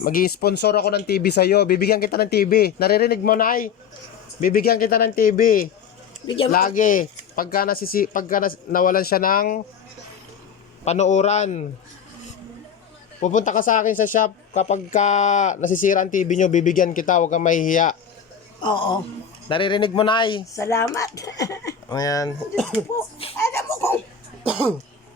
Mag-i-sponsor ako ng TV sa'yo. Bibigyan kita ng TV. Naririnig mo, Nay? Bibigyan kita ng TV. Bigyan mo. Lagi. Pagka nawalan siya ng panuuran. Pupunta ka sa akin sa shop kapag nasisira ang TV nyo, bibigyan kita. Huwag kang mahihiya. Oo. Naririnig mo, Nay? Salamat. Ayan. Po, alam mo kung...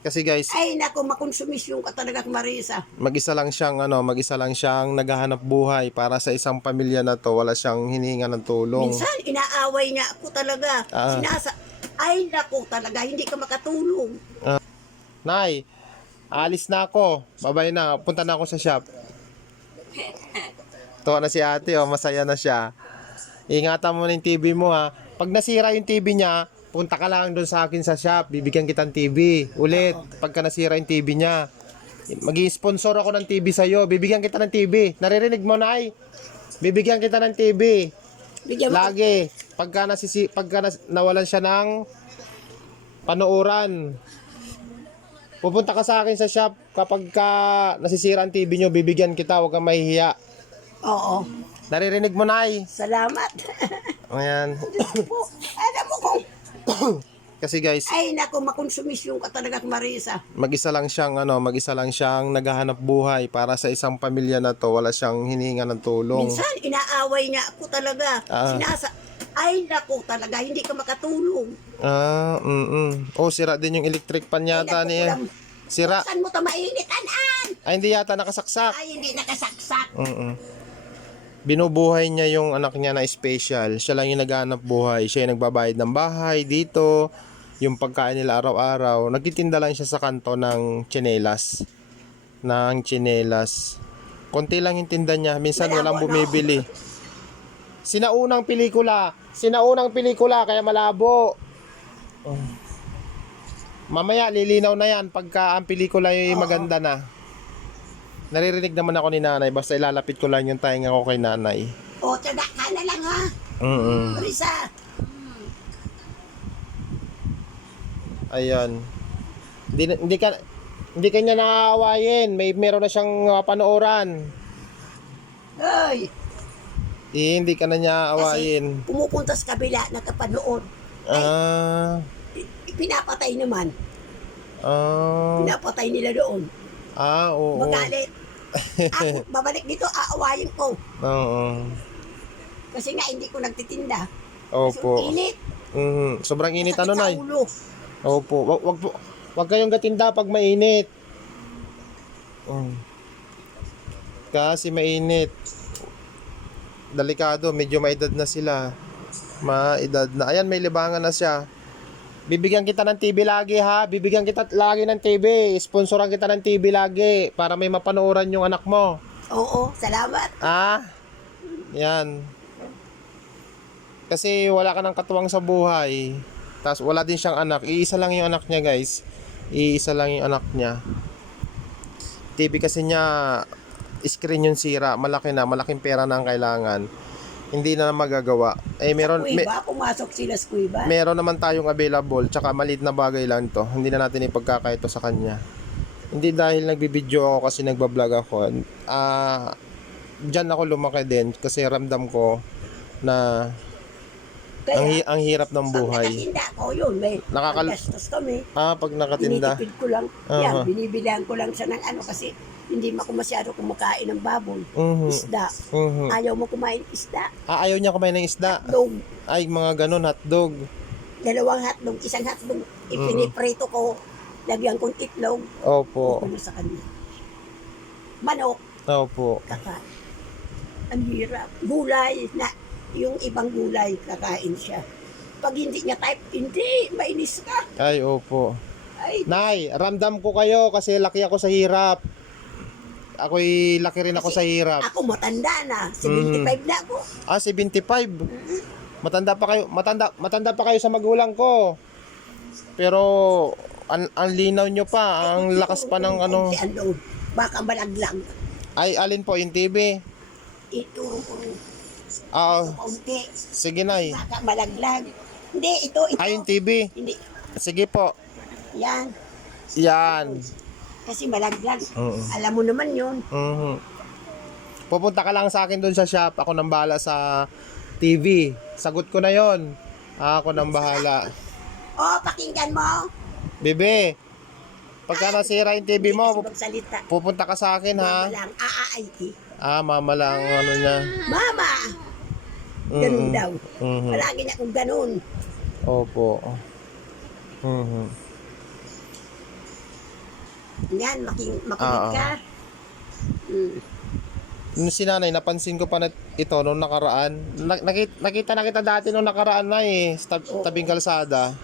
Kasi guys, Ay, naku, makonsumisyon ka talaga, Marisa. mag-isa lang siyang naghahanap buhay para sa isang pamilya na to. Wala siyang hinihinga ng tulong. Minsan, inaaway niya ako talaga. Ah. Ay, naku, talaga, hindi ka makatulong. Nay, alis na ako. Babay na. Punta na ako sa shop. Tuwa na si ate, oh. Masaya na siya. Ingatan mo na yung TV mo, ha. Pag nasira yung TV niya, punta ka lang doon sa akin sa shop. Bibigyan kitang TV. Ulit, pagka nasira yung TV niya. Mag-i-sponsor ako ng TV sa'yo. Bibigyan kita ng TV. Naririnig mo, Nay? Bibigyan kita ng TV. Bigyan mo. Lagi. Pagka nawalan siya ng panuuran. Pupunta ka sa akin sa shop kapag nasisira ang TV nyo, bibigyan kita. Huwag kang mahihiya. Oo. Naririnig mo, Nay? Salamat. Ayan. Po, alam mo kung... Kasi guys, Ay, naku, makonsumisyon ka talaga, Marisa. mag-isa lang siyang naghahanap buhay para sa isang pamilya na to. Wala siyang hinihinga ng tulong. Minsan, inaaway niya ako talaga. Ah. Ay, naku, talaga, hindi ka makatulong. Oh, sira din yung electric pan yata Ay, naku, niya. Sira. Saan mo ito mainit, anan? Ay, hindi yata nakasaksak. Ay, hindi nakasaksak. Binubuhay niya yung anak niya na special. Siya lang yung naghahanap buhay. Siya yung nagbabayad ng bahay dito. Yung pagkain nila araw-araw. Nagtitinda lang siya sa kanto ng tsinelas. Konti lang yung tinda niya. Minsan walang bumibili. Sinaunang pelikula. Kaya malabo. Mamaya lilinaw na yan pagka ang pelikula yung maganda na. Naririnig naman ako ni nanay. Basta ilalapit ko lang yung tainga ko kay nanay. O, tiyaga ka na lang, ha? Marisa. Ayan. Hindi ka niya nakaawayin. Meron na siyang panooran. Ay, Hindi ka na niya aawayin. pumupunta sa kabila, nakapanood. Pinapatay naman. Pinapatay nila doon. Oo. Magalit. Ako, babalik dito, aawayin ko. Oo. Kasi nga, hindi ko nagtitinda. Opo. Kasi init. Sobrang init Sakit ano, sa Nay? ulo. Opo. Wag kayong gatinda pag mainit. Kasi mainit. Delikado, medyo maedad na sila. Maedad na. Ayan, may libangan na siya. Bibigyan kita ng TV lagi, ha? Bibigyan kita lagi ng TV. Sponsoran kita ng TV lagi para may mapanooran yung anak mo. Oo, salamat. Yan. Kasi wala ka ng katuwang sa buhay. Tapos wala din siyang anak. Iisa lang yung anak niya, guys. Iisa lang yung anak niya. TV kasi niya, screen yung sira. Malaki na, malaking pera na ang kailangan. Hindi na magagawa. Pumasok sila sa kuiba. Meron naman tayong available. Tsaka maliit na bagay lang to. Hindi na natin ipagkakaito sa kanya. Hindi dahil nagbibideo ako kasi nagbablog ako. Diyan ako lumaki din. Kasi ramdam ko na Kaya, ang hirap ng buhay. pag nakatinda ko yun, may gastos kami. Pag nakatinda. Tinitipid ko lang. Yan, binibilihan ko lang siya ng ano kasi hindi ako masyado kumakain ng baboy. Isda. Ayaw mo kumain isda. Ayaw niya kumain ng isda. Hotdog. Ay, mga ganun, hotdog. 2 hotdog, 1 hotdog. Ipiniprito ko. Lagyan kong itlog. Opo. Ano sa kanya. Manok. Opo. Kakain. Ang hirap. Gulay. Yung ibang gulay, kakain siya. Pag hindi niya type, hindi. Mainis ka. Ay, opo. Ay, Nay, ramdam ko kayo kasi laki ako sa hirap. Ako'y laki rin ako sa hirap. ako matanda na. 75 na ako. 75. Matanda pa kayo sa magulang ko. Pero ang linaw nyo pa, ang lakas pa ng ano. Baka malaglag. Ay, alin po yung TV? Ituro ko kaunti. Sige, Nay. Baka malaglag. Hindi, ito. Ay, yung TV. Hindi. Sige po. Yan. Yan. Kasi malaglag. Alam mo naman yun. Pupunta ka lang sa akin doon sa shop. Ako nang bahala sa TV. Sagot ko na yon. Ako nang bahala. Oh, pakinggan mo. Bebe, pagka nasira yung TV mo, Magsalita. pupunta ka sa akin ha. Mama lang, aaayki. Mama lang ano niya. Mama! Ganun daw. Mhm. Palagi niya kung ganun. Opo. Mhm. Yan, makinig Oo. ka. Mm. Nung si nanay, napansin ko pa na ito nung nakaraan. Nakita na kita dati nung nakaraan na sa tabing kalsada.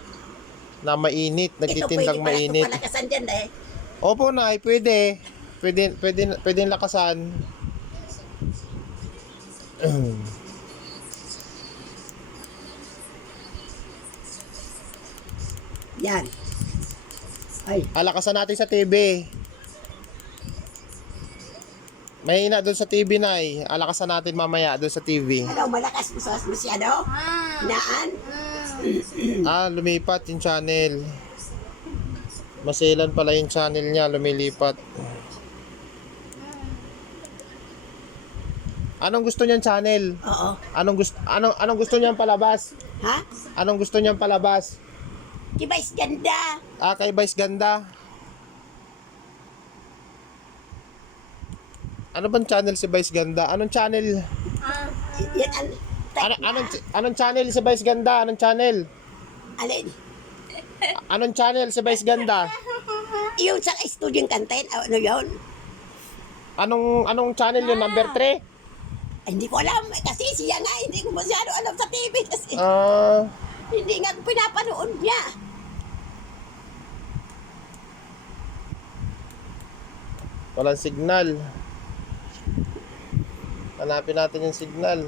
Na mainit, Ito nagtitindang pwede mainit. pala ito palakasan dyan eh. Opo nay, pwede. Pwede lakasan. Yan. Ay, Alakasan natin sa TV. Mahina doon sa TV nay. Alakasan natin mamaya doon sa TV. ano, malakas mo sa masyado? Naan? Lumipat yung channel. Maselan pala yung channel niya, lumilipat. Anong gusto niyang channel? Oo. Anong gusto niyang palabas? Ha? Anong gusto niyang palabas? Kibais ganda. Kay Vice Ganda. Ano bang channel si Vice Ganda? Anong channel? Yan ang... Anong channel si Vice Ganda? Anong channel? Alin? Anong channel si Vice Ganda? Yung sa studio content, ano yun? Anong channel yun? Number 3? Ay, hindi ko alam. Kasi siya nga, hindi ko masyado alam sa TV. Kasi hindi nga pinapanood niya. Walang signal. Hanapin natin yung signal.